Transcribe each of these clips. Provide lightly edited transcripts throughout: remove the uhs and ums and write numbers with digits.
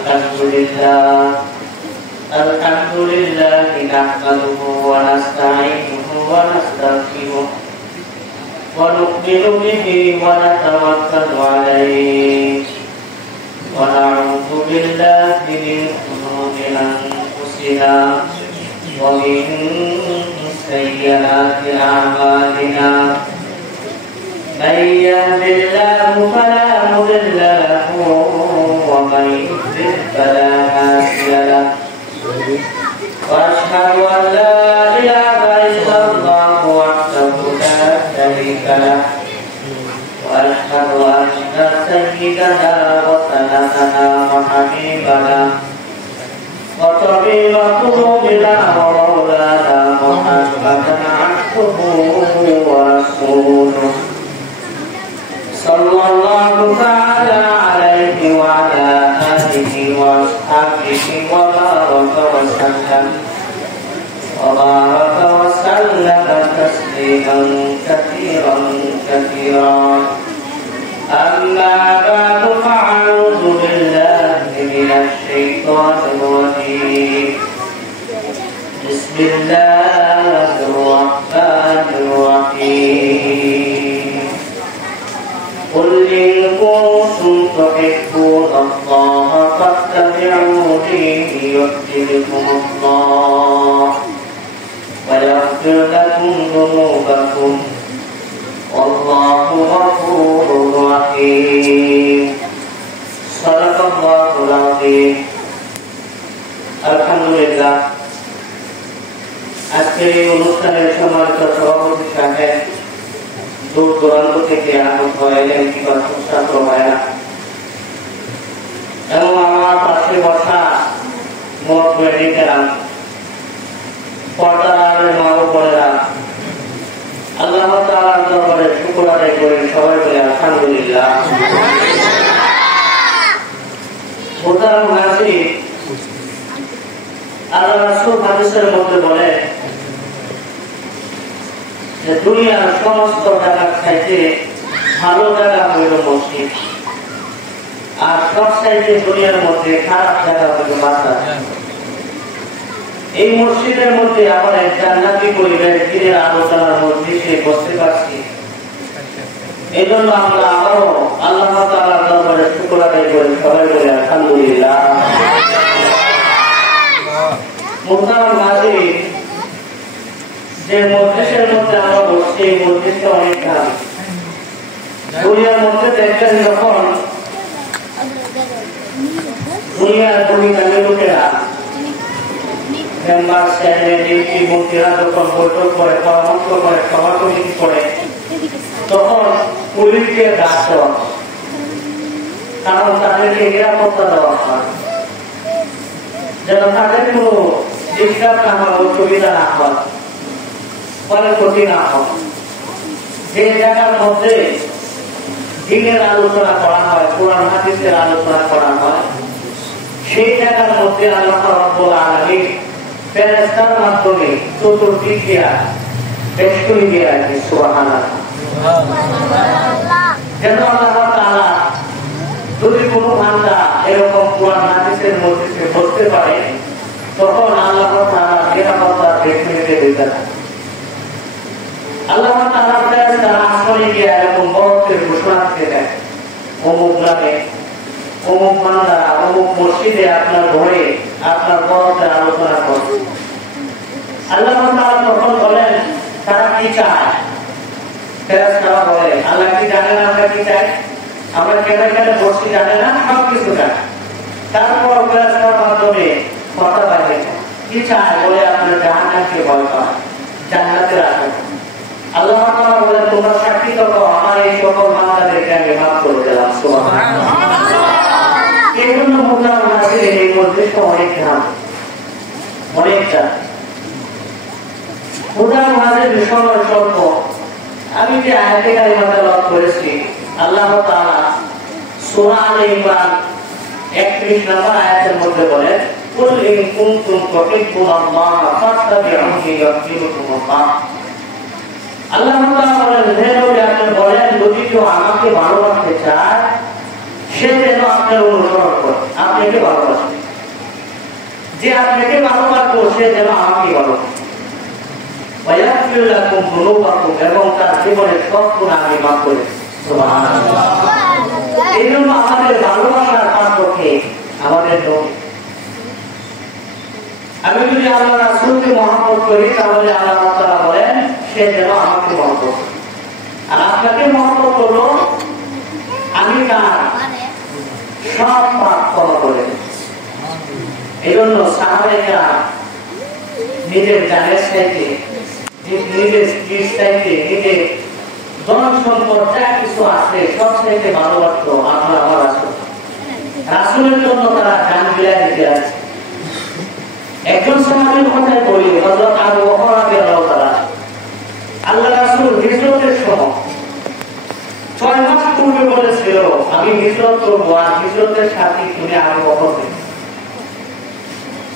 الحمد لله نحمده ونستعينه ونستغفره ونؤمن به ونتوكل عليه ونعوذ بالله من شرور أنفسنا ومن سيئات أعمالنا من يهد الله فلا مضل له ومن يضلل فلا هادي له وأشهد أن لا إله إلا الله وحده لا شريك له وأشهد أن سيدنا وسندنا وحبيبنا وطبيب قلوبنا ومولانا محمدا عبده ورسوله صلى الله تعالى عليه وعلى آله وأصحابه وبارك وسلم تسليما كثيرا كثيرا أما بعد فأعوذ بالله من الشيطان الرجيم بسم الله الرحمن الرحيم قل إن كنتم تحبون الله فاتبعوني يحببكم الله ويغفر لكم ذنوبكم والله غفور رحيم صدق الله العظيم الحمد لله আজকের এই অনুষ্ঠানের সম্মানিত সভাপতি সাহেব দূর দূরান্ত থেকে আগত হয়েছেন কিংবা ছাত্র ভাইরা এবং আমার পাশে বসা মুরব্বীরা পর্দার মা ও বোনেরা আল্লাহ তাআলার দরবারে শুকর আদায় করি সবাই বলে আলহামদুলিল্লাহ। মুহতারাম হাজির, আল্লাহ রাসূল হাদিসের মধ্যে বলে যে দুনিয়ার সমস্ত জায়গার চাইতে ভালো জায়গা হইল মসজিদ, আর সব চাইতে দুনিয়ার মধ্যে খারাপ জায়গা হইল মাদ্রাসা। এই মসজিদের মধ্যে আমার এক জান্নাতি পরিবেশ দিনের আলোচনার মধ্যে সে বসতে পারছি। এই জন্য আমরা আবারও আল্লাহ তাআলার দরবারে শুকর আদায় করি সবাই বলে আলহামদুলিল্লাহ। মুহতারাম হাজির, যে মসজিদের মধ্যে আমরা বসছি এই মসজিদটা অনেক দাম। দুনিয়ার মধ্যে দেখবেন যখন দুনিয়ার ধনী দামি লোকেরা মেম্বার চেয়ারম্যান এমপি মন্ত্রীরা যখন বৈঠক করে পরামর্শ করে সভা কমিটি করে তখন পুলিশকে ডাক দেওয়া হয়, কারণ তাদেরকে নিরাপত্তা দেওয়া হয় যেন তাদের কোনো ডিস্টার্ব না হয়, অসুবিধা না হয়, ফলে ক্ষতি না হয়। যে জায়গার মধ্যে দিনের আলোচনা করা হয়, কোরআন হাদিসের আলোচনা করা হয়, সেই জায়গার মধ্যে আল্লাহ রাব্বুল আলামিন ফেরেশতার মাধ্যমে চতুর্দিক দিয়ে বেষ্টনী দিয়ে রাখে। সুবহানাল্লাহ। যেন আল্লাহ তাআলা যদি কোনো বান্দা এরকম কোরআন হাদিসের মধ্যে বসতে পারে তখন আল্লাহ তাআলা নিরাপত্তা বেষ্টনীতে দিতে থাকে। আল্লাহ তাআলা ফেরেশতারা আসলে গিয়ে এরকম বরকতের ঘোষণা দিতে দেয়, অমুক গ্রামে অমুক বান্দা অমুক মসজিদে আপনার ঘরে আপনার বরকতের আলোচনা করছে। আল্লাহ তাআলা তখন বলেন তারা কি চায়? ফেরেশতারা বলে আল্লাহ কি জানেন আমরা কি চাই? আমরা কেন কেন বসছি জানে না, সব কিছু জানে। তারপর ফেরেশতার মাধ্যমে কথা বাইরে কি চায় বলে আপনার জাহান্নামকে ভয় পায়, জান্নাতের আশা। আল্লাহ তাআলা বলেন তোমরা সাক্ষী থাকো আমার এই সকল বান্দাদেরকে আমি মাফ করে দিলাম। সুবহানাল্লাহ। এই জন্য মুহতারাম হাজির, এই মসজিদটা অনেক দাম, অনেকটা। মুহতারাম হাজির, বিষয় স্বল্প। আমি যে আয়াতে কারিমা তেলাওয়াত করেছি, আল্লাহ তাআলা সূরা আলে ইমরান 31 নম্বর আয়াতের মধ্যে বলেন কুল ইন কুনতুম তুহিব্বুনাল্লাহ ফাত্তাবিউনি ইউহিব্বুকুমুল্লাহ। আল্লাহ তাআলা বলেন হে নবী আপনি বলেন যদি কেউ আমাকে ভালোবাসতে চায় সে যেন আপনার অনুসরণ করে। আপনাকে ভালোবাসে, যে আপনাকে ভালোবাসবো সে যেন আমাকে ভালোবাসে। এবং তার জীবনের সব গুণ আমি মাফ করে। এই জন্য আমাদের ভালোবাসার পাত্রকে আমাদের নবী। আমি যদি আল্লাহ রাসূলকে মহব্বত করি তাহলে আল্লাহ তাআলা বলেন সে যেন আমাকে মহব্বত করে। আর আপনাকে মহব্বত করলো আমি তার সব পাপ ক্ষমা করে। এই জন্য সাহাবায়েরা নিজের জানের চাইতে, নিজের স্ত্রীর চাইতে, নিজের ধন সম্পদ যা কিছু আছে সব চাইতে ভালোবাসতো আপনার আমার রাসূল। রাসূলের জন্য তারা জান বিলাই দিতে আছে। একজন সাহাবীর কথাই বলি, হযরত আবু বকর রাদিয়াল্লাহু তাআলা আল্লাহ রাসূল হিজরতের সময় 6 মাস পূর্বে বলেছিল আমি হিজরত করব, আর হিজরতের সাথে তুমি আবু বকর।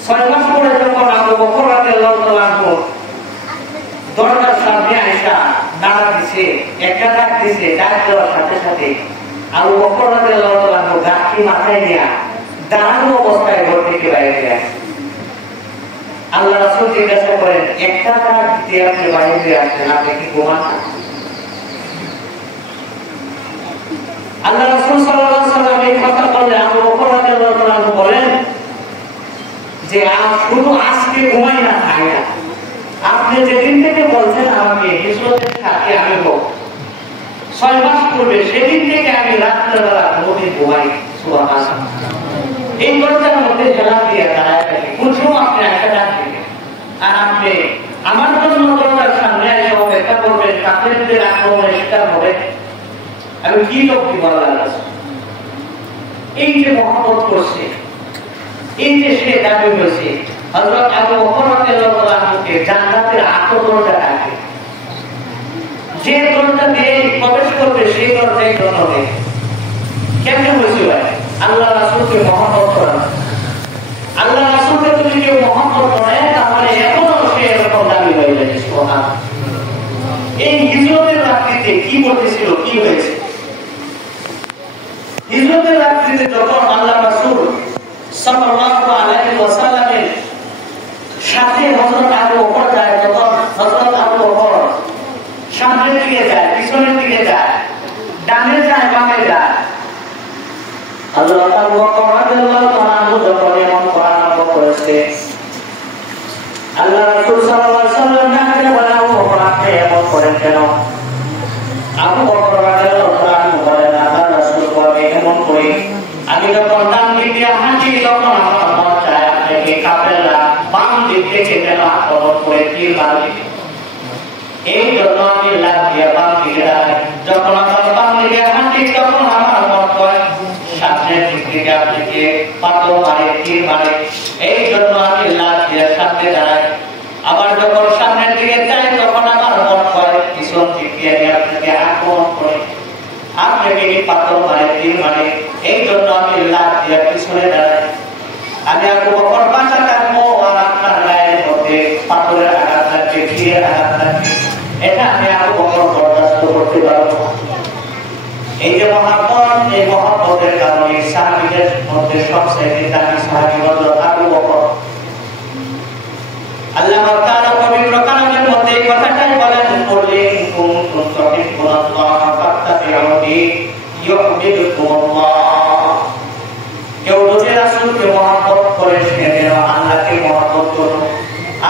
6 মাস পরে যখন আবু বকর রাদিয়াল্লাহু তাআলা দরজার সামনে আয়েশা নাড়া দিছে, একটা ডাক দিছে, ডাক দেওয়ার সাথে সাথে আবু বকর রাদিয়াল্লাহু তাআলা গাছটি মাথায় নিয়ে দাঁড়ানো অবস্থায় ঘর থেকে বাইরে আসে। আল্লাহ রাসূল জিজ্ঞাসা করেন একটা ডাক দিয়ে আপনি বাইরে আসেন, আপনি কি ঘুমান? আল্লাহ রাসূল সাল্লাল্লাহু আলাইহি ওয়াসাল্লাম এই কথা বলে আবু বকর রাদিয়াল্লাহু তাআলা বলেন যে শুধু আজকে ঘুমাই না, খাই না, আপনি যেদিন থেকে বলছেন আমাকে হিজরতের সাথে আমি হোক 6 মাস পূর্বে, সেদিন থেকে আমি রাত্রেবেলা কোনোদিন ঘুমাই। সুবহানাল্লাহ। এই দরজার মধ্যে হেলান দিয়ে দাঁড়ায় থাকি, কোন সময় আপনি একটা ডাক দিবেন আর আপনি আমার জন্য দরজার সামনে এসে অপেক্ষা করবেন, কাফেরদের আক্রমণের শিকার হবে, আমি কি লোক দিব আল্লাহর কাছে? এই যে মহব্বত করছে, এই যে সে দাবি হয়েছে, হযরত আবু বকর রাদিয়াল্লাহু তাআলা আনহুকে জান্নাতের 8 দরজা আছে, যে দরজা দিয়ে প্রবেশ করবে সেই দরজায় ঢোকে। কেমনে হয়েছে ভাই? আল্লাহ রাসূলকে মহব্বত করা। আল্লাহ রাসূলকে যদি কেউ মহব্বত করে তাহলে এখনো সে এরকম দাবি হয়ে যাবে। সুবহানাল্লাহ। এই হিজরতের রাত্রিতে কি বলতেছিল, কি হয়েছে? হিজরতের রাত্রিতে যখন আল্লাহ রাসূল সাল্লাল্লাহু আলাইহি ওয়াসাল্লামের সাথে হযরত আবু বকর যায়, তখন হযরত আবু বকর সামনের দিকে যায়, পিছনের দিকে যায়, ডানে যায়, বামে যায়। হযরত আবু বকর রাদিয়াল্লাহু তাআলা যখন এমন আরম্ভ করেছে, আল্লাহ রাসূল সাল্লাল্লাহু আলাইহি ওয়াসাল্লাম ডাকে বলে আবু বকর আপনি এমন করেন কেন? আবু বকর রাদিয়াল্লাহু তাআলা বলেন আল্লাহ রাসূল আমি এমন করি, আমি যখন ডান দিকে হাঁটি তখন আমার মন চায় আপনাকে কাফেররা বাম দিক থেকে যেন আক্রমণ করে তীর মারে। এই জন্য আমি লাফ দিয়ে বাম দিকে দাঁড়াই। যখন আমার বাম দিকে হাঁটি তখন আমার মন করে সামনের দিক থেকে আপনাকে পাথর মারে, তীর মারে। এই জন্য আমি লাফ দিয়ে সামনে দাঁড়াই। আবার যখন সামনের দিকে যাই তখন আমার মন করে পিছন দিক দিয়ে আমি আপনাকে আক্রমণ করে আপনাকে পাথর মারে, তীর মারে। এই জন্য আমি লাফ দিয়ে পিছনে দাঁড়াই। আমি আবু বকর বাঁচা থাকবো আর আপনার গায়ের মধ্যে পাথরের আঘাত লাগছে, তীরের আঘাত লাগছে, এটা আমি আবু বকর বরদাস্ত করতে পারবো। এই যে মহব্বত, এই মহব্বতের কারণে সাহাবীদের মধ্যে সবচেয়ে দামি সাহাবী হযরত আবু বকর। আল্লাহ তাআলা পবিত্র কালামের মধ্যে এই কথাটাই বলেন, কুল ইন কুনতুম তুহিব্বুনাল্লাহ ফাত্তাবিউনি ইউহিব্বুকুমুল্লাহ। কেউ যদি রাসূলকে মহব্বত করে সে যেন আল্লাহকে মহব্বত করে,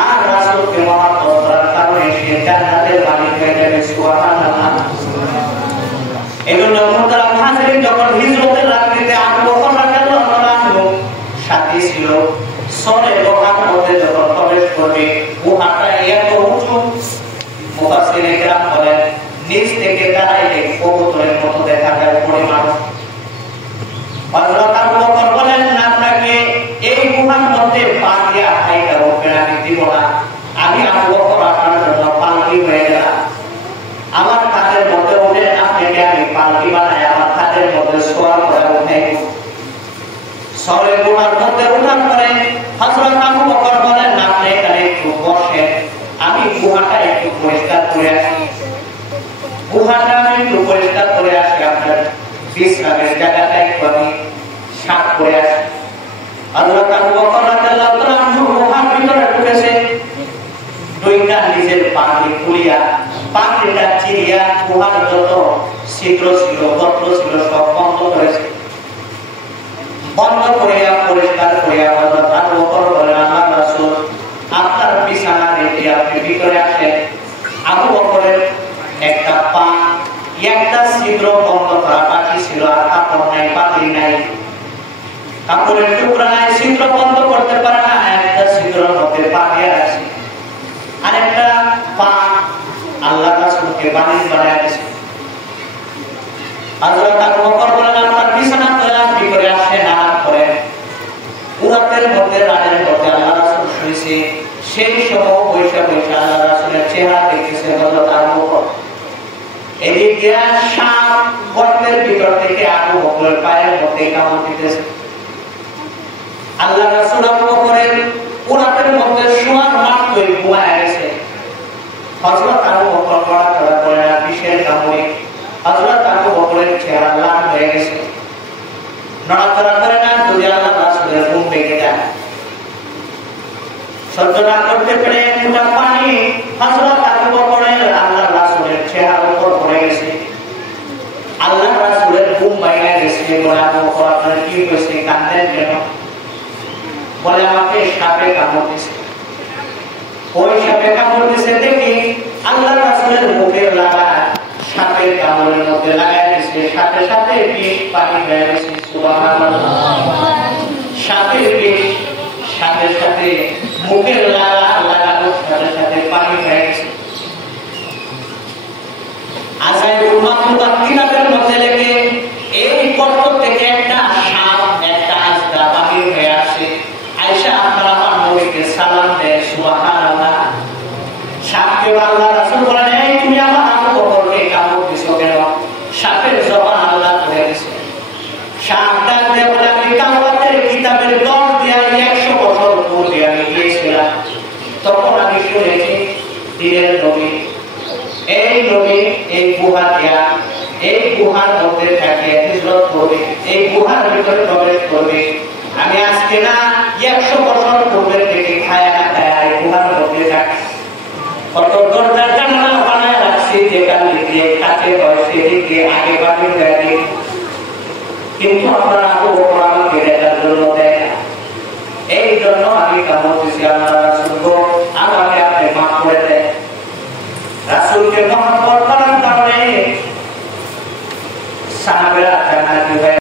আর রাসূলকে মহব্বত করার কারণে সে জান্নাতের মালিক হয়ে যাবে। সুবহানাল্লাহ। এজন্য মুহতারাম হাজিরিন, যখন হিজরতের রাত্রিতে আবু বকর রাদিয়াল্লাহু আনহু সাথী ছিল, সরে লোহার মধ্যে যখন প্রবেশ করবে, গুহাটা এত উঁচু, মুফাসসিরিনে কেরাম বলেন নিচ থেকে দাঁড়াইলে কবুতরের মতো দেখা যায় পরিমাণ। হযরত আবু বকর বলেন আপনাকে এই গুহার মধ্যে পা দিয়ে হাইটা উঠবে আমি দিব না। আমি আবু বকর আপনার জন্য পালকি হয়ে গেলাম। আমার কাঁধের মধ্যে উঠে আপনাকে আমি পালকি বানাই আমার কাঁধের মধ্যে সোয়ার করে উঠাই। সরে গুহার মধ্যে উঠার পরে হযরত আবু বকর বলেন আপনি এখানে একটু বসেন, আমি গুহাটা একটু পরিষ্কার করে আসি। গুহাটা আমি একটু পরিষ্কার করে আসি, আপনার বিশ্রামের জায়গাটা একটু আমি সাফ করে আসি। হযরত আবু বকর রাদিয়াল্লাহু তাআলা আনহু গুহার ভিতরে ঢুকেছে, দুইটা নিজের পাগড়ি খুলিয়া পাগড়িটা চিরিয়া গুহার যত ছিদ্র ছিল গর্ত ছিল সব বন্ধ করেছে। বন্ধ করিয়া পরিষ্কার করিয়া হযরত আবু বকর বলেন, আল্লাহর রাসূল আপনার বিছানা রেখে আপনি ভিতরে আসেন। আবু বকরের একটা পা একটা ছিদ্র বন্ধ করা বাকি ছিল, আর কাপড় নাই, পাগড়ি নাই, কাপড়ের টুকরা নাই, ছিদ্র বন্ধ করতে পারে না, একটা ছিদ্রের মধ্যে পা দিয়ে আছে, আর একটা পা আল্লাহ রাসূলকে বানিশ বানায় দিয়েছে। হযরত আবু বকর বলেন, আপনার বিছানা তৈরি ভিতরে আসেন, আরাম করেন। উরাতের মধ্যে রানের মধ্যে আল্লাহ রাসূল শুয়েছে, সেই সময় বৈশা বৈশা আল্লাহ রাসূলের চেহারা দেখতেছে হযরত আবু বকর। এদিকে সাপ গর্তের ভিতর থেকে আবু বকরের পায়ের মধ্যে কামড় দিতেছে। আল্লাহ রাসূল আবু বকরের উরাতের মধ্যে শোয়ার মাত্রই ঘুমায় গেছে। হযরত আবু বকর নড়াচড়া করে না, বিষের কামড়ে হযরত আবু বকরের চেহারা লাল হয়ে গেছে, নড়াচড়া করে না। যদি আল্লাহ রাসূলের ঘুম ভেঙে যায়, সহ্য না করতে পেরে একটা পানি হযরত আবু বকরের আল্লাহ রাসূলের চেহারার উপর পড়ে গেছে। আল্লাহ রাসূলের ঘুম ভেঙে গেছে। বলে, আবু বকর আপনার কি হয়েছে, কাঁদেন কেন? বলে, আমাকে সাপে কামড় দিয়েছে। ওই সাপে কামড় দিয়েছে দেখি আল্লাহ রাসূলের মুখের লাগা সাপের কামড়ের মধ্যে লাগাই দিয়েছে, সাথে সাথে বিষ পানি হয়ে গেছে। সুবহানাল্লাহ। সাপের বিষ সাথে সাথে মুখের লাগা লাগানোর সাথে সাথে পানি হয়ে গেছে। আসাইবুল মাহমুদা কিতাবের মধ্যে লেখে, এই গর্ত থেকে একটা সাপ একটা আজদা বাহির হয়ে আসে, আয়েশা আপনারা আমার নবীকে সালাম দেয়। সুবহানাল্লাহ। সাপকে আল্লাহ রাসূল বলেন, এই তুমি আমার আবু বকরকে কামড় দিছো কেন? সাপের জবান আল্লাহ ধরে দিয়েছে। সাপ ডাক দিয়ে বলে, আমি তাওরাতের কিতাবের 10 দিয়া 100 বছর পূর্বে আমি গিয়েছিলাম, তখন আমি শুনেছি দিনের নবী এই নবী এই গুহা দিয়া এই গুহার মধ্যে থাকে হিজরত করবে, এই গুহার ভিতরে প্রবেশ করবে। আমি আজকে না 100 বছর পূর্বে থেকে খায়া না খায়া এই গুহার মধ্যে থাকি, কত দরজা জানালা বানায় রাখছি, যেখান দিয়ে কাছে হয় সেদিকে আগে বাড়ি যায়, কিন্তু আপনারা আবু বকর আমাকে দেখার জন্য দেয় না। এই জন্য আমি কামড় দিছি। আল্লাহ